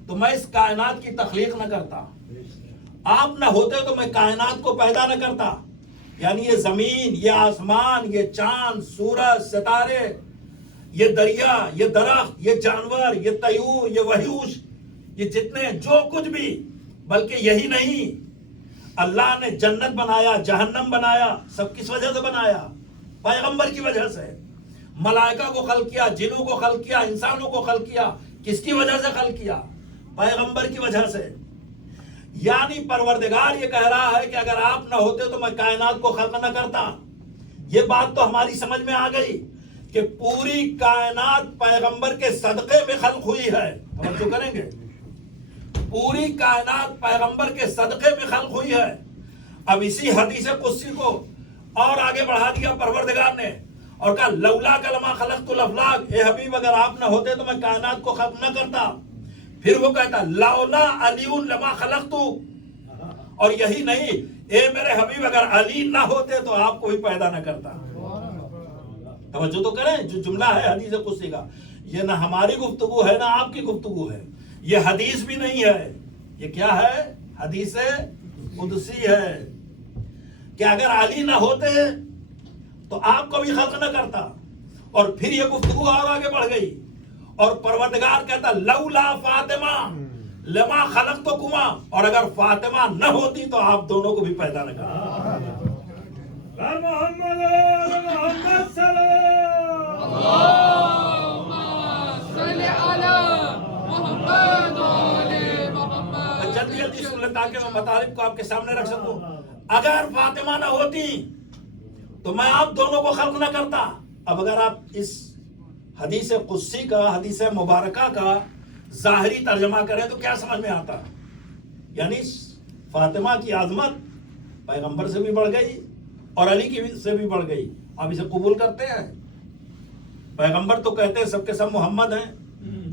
تو میں اس کائنات کی تخلیق نہ کرتا، آپ نہ ہوتے تو میں کائنات کو پیدا نہ کرتا. یعنی یہ زمین، یہ آسمان، یہ چاند، سورج، ستارے، یہ دریا، یہ درخت، یہ جانور، یہ طیور، یہ وحوش، یہ جتنے جو کچھ بھی، بلکہ یہی نہیں، اللہ نے جنت بنایا، جہنم بنایا، سب کس وجہ سے بنایا؟ پیغمبر کی وجہ سے. ملائکہ کو خلق کیا، جنوں کو خلق کیا، انسانوں کو خلق کیا، کس کی وجہ سے خلق کیا؟ پیغمبر کی وجہ سے. یعنی پروردگار یہ کہہ رہا ہے کہ اگر آپ نہ ہوتے تو میں کائنات کو خلق نہ کرتا. یہ بات تو ہماری سمجھ میں آ گئی کہ پوری کائنات پیغمبر کے صدقے میں خلق ہوئی ہے. توجہ کریں گے، پوری کائنات پیغمبر کے صدقے میں خلق ہوئی ہے. اب اسی حدیث قدسی کو اور آگے بڑھا دیا پروردگار نے اور کہا لولا کا لما خلقت الافلاک، اے حبیب اگر آپ نہ ہوتے تو میں کائنات کو خلق نہ کرتا. پھر وہ کہتا لولا علی لما خلقت، اور یہی نہیں، اے میرے حبیب اگر علی نہ ہوتے تو آپ کو بھی پیدا نہ کرتا. توجہ تو کریں، جو جملہ ہے حدیث قدسی کا، یہ نہ ہماری گفتگو ہے نہ آپ کی گفتگو ہے، یہ حدیث بھی نہیں ہے، یہ کیا ہے؟ حدیث قدسی ہے کہ اگر علی نہ ہوتے تو آپ کو بھی خلق نہ کرتا. اور پھر یہ گفتگو اور آگے بڑھ گئی اور پروردگار کہتا لولا فاطمہ لما خلقتکما، اور اگر فاطمہ نہ ہوتی تو آپ دونوں کو بھی پیدا نہ کرتا. محمد محمد سلام صلی علی محمد وعلی محمد. جلدی جلدی سن لیں تاکہ میں مطالب کو آپ کے سامنے رکھ سکوں. اگر فاطمہ نہ ہوتی تو میں آپ دونوں کو خلق نہ کرتا. اب اگر آپ اس حدیث قدسی کا، حدیث مبارکہ کا ظاہری ترجمہ کریں تو کیا سمجھ میں آتا؟ یعنی فاطمہ کی عظمت پیغمبر سے بھی بڑھ گئی اور علی کی سے بھی بڑھ گئی. آپ اسے قبول کرتے ہیں؟ پیغمبر تو کہتے ہیں سب کے سب محمد ہیں،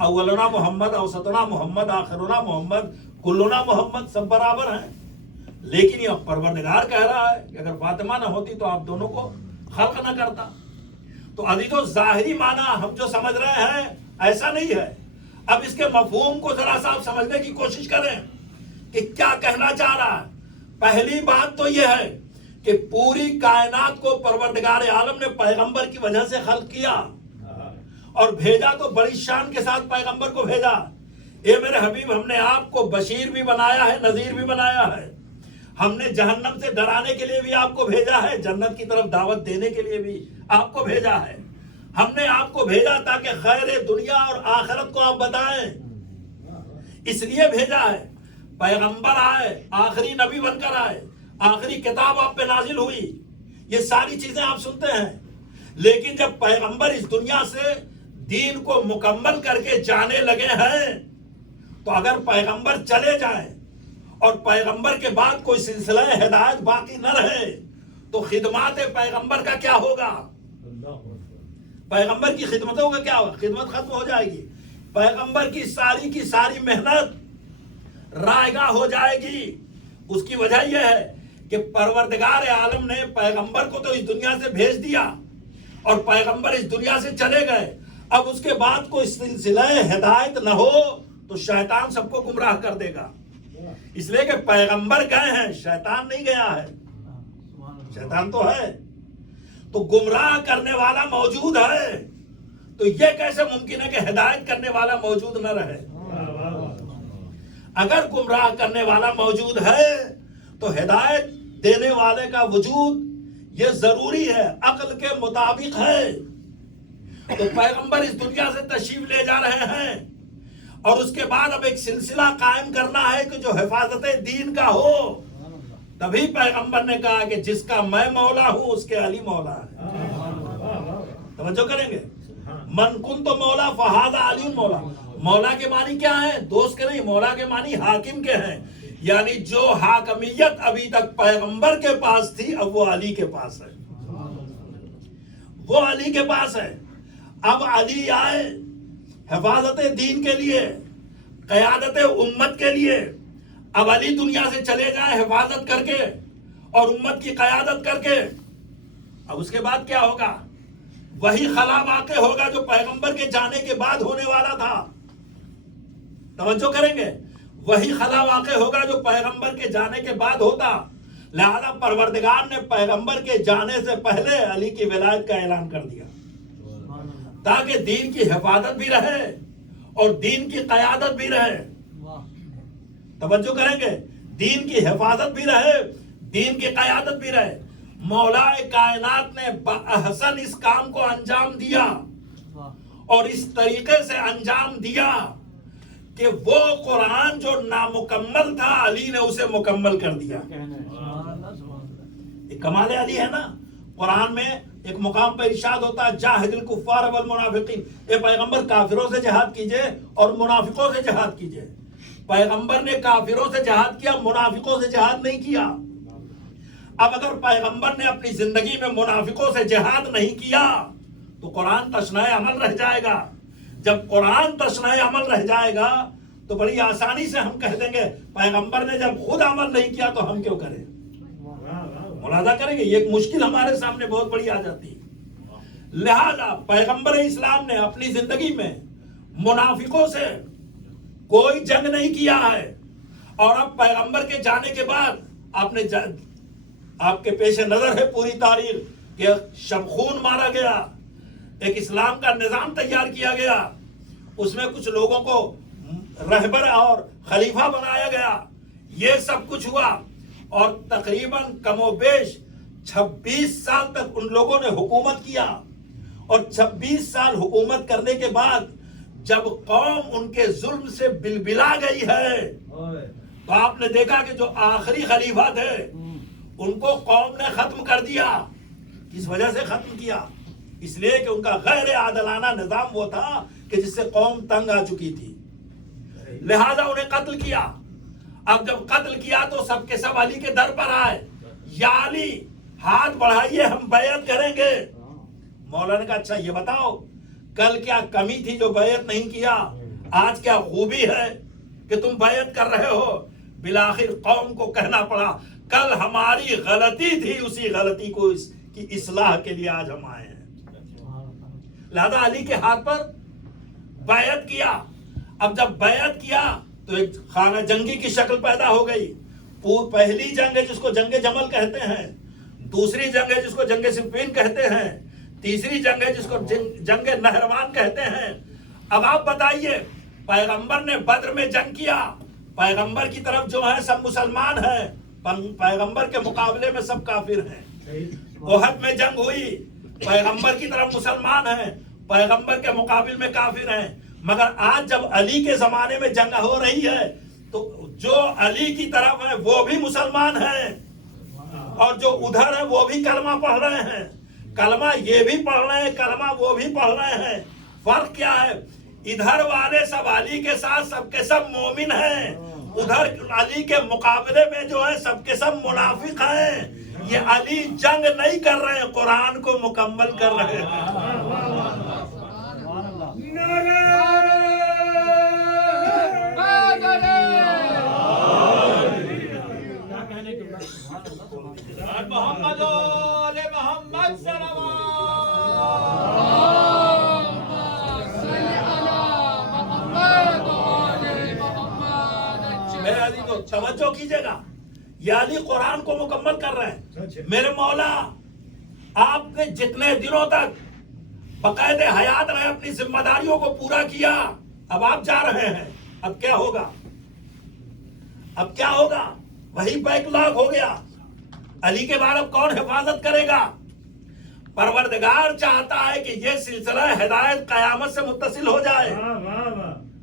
اولنا محمد، اوسطنا محمد، آخرنا محمد، کلنا محمد، سب برابر ہیں. لیکن یہ پروردگار کہہ رہا ہے کہ اگر فاطمہ نہ ہوتی تو آپ دونوں کو خلق نہ کرتا. تو عزیزو ظاہری معنی ہم جو سمجھ رہے ہیں ایسا نہیں ہے. اب اس کے مفہوم کو ذرا سا آپ سمجھنے کی کوشش کریں کہ کیا کہنا چاہ رہا ہے. پہلی بات تو یہ ہے کہ پوری کائنات کو پروردگار عالم نے پیغمبر کی وجہ سے خلق کیا اور بھیجا تو بڑی شان کے ساتھ پیغمبر کو بھیجا. اے میرے حبیب، ہم نے آپ کو بشیر بھی بنایا ہے، نذیر بھی بنایا ہے. ہم نے جہنم سے ڈرانے کے لیے بھی آپ کو بھیجا ہے، جنت کی طرف دعوت دینے کے لیے بھی آپ کو بھیجا ہے. ہم نے آپ کو بھیجا تاکہ خیر دنیا اور آخرت کو آپ بتائیں، اس لیے بھیجا ہے. پیغمبر آئے، آخری نبی بن کر آئے، آخری کتاب آپ پہ نازل ہوئی، یہ ساری چیزیں آپ سنتے ہیں. لیکن جب پیغمبر اس دنیا سے دین کو مکمل کر کے جانے لگے ہیں تو اگر پیغمبر چلے جائیں اور پیغمبر کے بعد کوئی سلسلہ ہدایت باقی نہ رہے تو خدمات پیغمبر کا کیا ہوگا؟ پیغمبر کی خدمتوں کا کیا ہوگا؟ خدمت ختم ہو جائے گی. پیغمبر کی ساری محنت رائگاں ہو جائے گی. اس کی وجہ یہ ہے کہ پروردگار عالم نے پیغمبر کو تو اس دنیا سے بھیج دیا اور پیغمبر اس دنیا سے چلے گئے. اب اس کے بعد کوئی سلسلہ ہدایت نہ ہو تو شیطان سب کو گمراہ کر دے گا. اس لیے کہ پیغمبر گئے ہیں، شیطان نہیں گیا ہے. شیطان تو ہے، تو گمراہ کرنے والا موجود ہے. تو یہ کیسے ممکن ہے کہ ہدایت کرنے والا موجود نہ رہے؟ اگر گمراہ کرنے والا موجود ہے تو ہدایت دینے والے کا وجود یہ ضروری ہے، عقل کے مطابق ہے. تو پیغمبر اس دنیا سے تشریف لے جا رہے ہیں اور اس کے بعد اب ایک سلسلہ قائم کرنا ہے کہ جو حفاظت دین کا ہو. تبھی پیغمبر نے کہا کہ جس کا میں مولا ہوں اس کے علی مولا ہے. توجہ کریں گے، من کن تو مولا فہذا علی مولا. مولا کے معنی کیا ہے؟ دوست کے نہیں، مولا کے معنی حاکم کے ہیں. یعنی جو حاکمیت ابھی تک پیغمبر کے پاس تھی اب وہ علی کے پاس ہے، وہ علی کے پاس ہے. اب علی آئے حفاظت دین کے لیے، قیادت امت کے لیے. اب علی دنیا سے چلے جائیں حفاظت کر کے اور امت کی قیادت کر کے. اب اس کے بعد کیا ہوگا؟ وہی خلا واقع ہوگا جو پیغمبر کے جانے کے بعد ہونے والا تھا. توجہ کریں گے، وہی خلا واقع ہوگا جو پیغمبر کے جانے کے بعد ہوتا. لہذا پروردگار نے پیغمبر کے جانے سے پہلے علی کی ولایت کا اعلان کر دیا تاکہ دین کی حفاظت بھی رہے اور دین کی قیادت بھی رہے. توجہ کریں گے، دین کی حفاظت بھی رہے، دین کی قیادت بھی رہے. مولا کائنات نے بأحسن اس کام کو انجام دیا اور اس طریقے سے انجام دیا کہ وہ قرآن جو نامکمل تھا علی نے اسے مکمل کر دیا. یہ کمال علی ہے نا. قرآن میں ایک مقام پر ارشاد ہوتا ہے جاہد الکفار والمنافقین، اے پیغمبر کافروں سے جہاد کیجئے اور منافقوں سے جہاد کیجئے. پیغمبر نے کافروں سے جہاد کیا، منافقوں سے جہاد نہیں کیا. اب اگر پیغمبر نے اپنی زندگی میں منافقوں سے جہاد نہیں کیا تو قرآن تشنہ عمل رہ جائے گا. جب قرآن تشنہ عمل رہ جائے گا تو بڑی آسانی سے ہم کہہ دیں گے پیغمبر نے جب خود عمل نہیں کیا تو ہم کیوں کریں. ملاحظہ کریں گے یہ ایک مشکل ہمارے سامنے بہت بڑی آ جاتی ہے. لہذا پیغمبر اسلام نے اپنی زندگی میں منافقوں سے کوئی جنگ نہیں کیا ہے، اور اب پیغمبر کے جانے کے بعد آپ کے پیش نظر ہے پوری تاریخ کہ شمخون مارا گیا، ایک اسلام کا نظام تیار کیا گیا، اس میں کچھ لوگوں کو رہبر اور خلیفہ بنایا گیا، یہ سب کچھ ہوا، اور تقریباً کم و بیش 26 سال تک ان لوگوں نے حکومت کیا. اور 26 سال حکومت کرنے کے بعد جب قوم ان کے ظلم سے بلبلا گئی ہے تو آپ نے دیکھا کہ جو آخری خلیفہ تھے ان کو قوم نے ختم کر دیا. کس وجہ سے ختم کیا؟ اس لیے کہ ان کا غیر عادلانہ نظام وہ تھا کہ جس سے قوم تنگ آ چکی تھی، لہذا انہیں قتل کیا. اب جب قتل کیا تو سب کے سب علی کے در پر آئے، یا علی ہاتھ بڑھائیے ہم بیعت کریں گے. مولا نے کہا اچھا یہ بتاؤ کل کیا کمی تھی جو بیعت نہیں کیا، آج کیا خوبی ہے کہ تم بیعت کر رہے ہو. بالآخر قوم کو کہنا پڑا کل ہماری غلطی تھی، اسی غلطی کو کی اصلاح کے لیے آج ہم آئے ہیں. لہذا علی کے ہاتھ پر بیعت کیا. اب جب بیعت کیا تو ایک خانہ جنگی کی شکل پیدا ہو گئی. پہلی جنگ ہے جس کو جنگ جمل کہتے ہیں، دوسری جنگ ہے جس کو جنگ صفین کہتے ہیں، تیسری جنگ ہے جس کو جنگ نہروان کہتے ہیں. اب آپ بتائیے پیغمبر نے بدر میں جنگ کیا، پیغمبر کی طرف جو ہے سب مسلمان ہیں، پیغمبر کے مقابلے میں سب کافر ہیں. احد میں جنگ ہوئی، پیغمبر کی طرف مسلمان ہیں، پیغمبر کے مقابل میں کافر ہیں. مگر آج جب علی کے زمانے میں جنگ ہو رہی ہے تو جو علی کی طرف ہے وہ بھی مسلمان ہیں، اور جو ادھر ہے وہ بھی کلمہ پڑھ رہے ہیں. کلمہ یہ بھی پڑھ رہے ہیں، کلمہ وہ بھی پڑھ رہے ہیں. فرق کیا ہے؟ ادھر والے سب علی کے ساتھ سب کے سب مومن ہیں، ادھر علی کے مقابلے میں جو ہے سب کے سب منافق ہیں. یہ علی جنگ نہیں کر رہے ہیں، قرآن کو مکمل کر رہے ہیں. محمد آل محمد میرے عزیزو توجہ کیجئے گا، یہ علی قرآن کو مکمل کر رہے ہیں. میرے مولا آپ نے جتنے دنوں تک باقاعدہ حیات رہے اپنی ذمہ داریوں کو پورا کیا، اب آپ جا رہے ہیں، اب کیا ہوگا؟ اب کیا ہوگا؟ وہی بیک لاگ ہو گیا. علی کے بعد اب کون حفاظت کرے گا؟ پروردگار چاہتا ہے کہ یہ سلسلہ ہدایت قیامت سے متصل ہو جائے.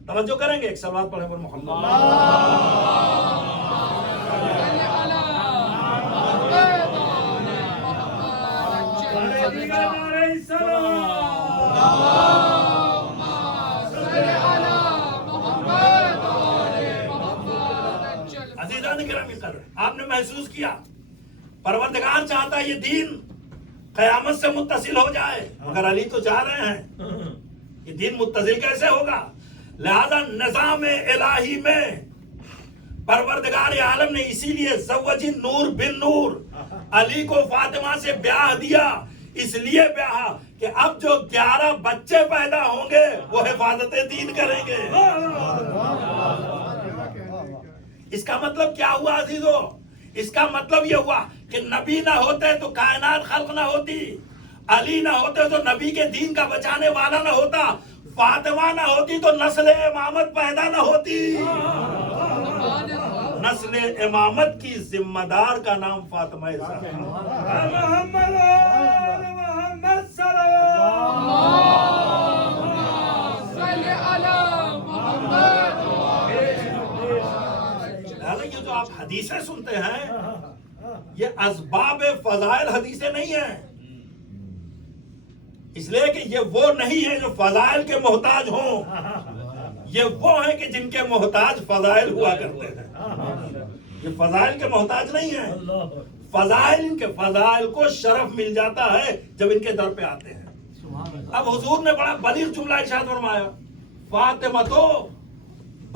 توجہ کریں گے، ایک صلوات پڑھیں پر محمد. آپ نے محسوس کیا پروردگار چاہتا ہے یہ دین قیامت سے متصل ہو جائے، مگر علی تو جا رہے ہیں، یہ دین متصل کیسے ہوگا؟ لہذا نظام الہی میں پروردگار عالم نے اسی لیے زوجی نور بن نور، علی کو فاطمہ سے بیاہ دیا. اس لیے بیاہ کہ اب جو 11 بچے پیدا ہوں گے وہ حفاظت دین کریں گے. اس کا مطلب کیا ہوا عزیزو؟ اس کا مطلب یہ ہوا کہ نبی نہ ہوتے تو کائنات خلق نہ ہوتی، علی نہ ہوتے تو نبی کے دین کا بچانے والا نہ ہوتا، فاطمہ نہ ہوتی تو نسل امامت پیدا نہ ہوتی. نسل امامت کی ذمہ دار کا نام فاطمہ زہرا. یہ جو آپ حدیثیں سنتے ہیں یہ اسباب فضائل حدیثیں نہیں ہیں، اس لیے کہ یہ وہ نہیں ہے جو فضائل کے محتاج ہوں، یہ وہ ہیں کہ جن کے محتاج فضائل ہوا کرتے ہیں. یہ فضائل کے محتاج نہیں ہیں، فضائل ان کے فضائل کو شرف مل جاتا ہے جب ان کے در پہ آتے ہیں. اب حضور نے بڑا بلیغ جملہ ارشاد فرمایا، فاطمہ تو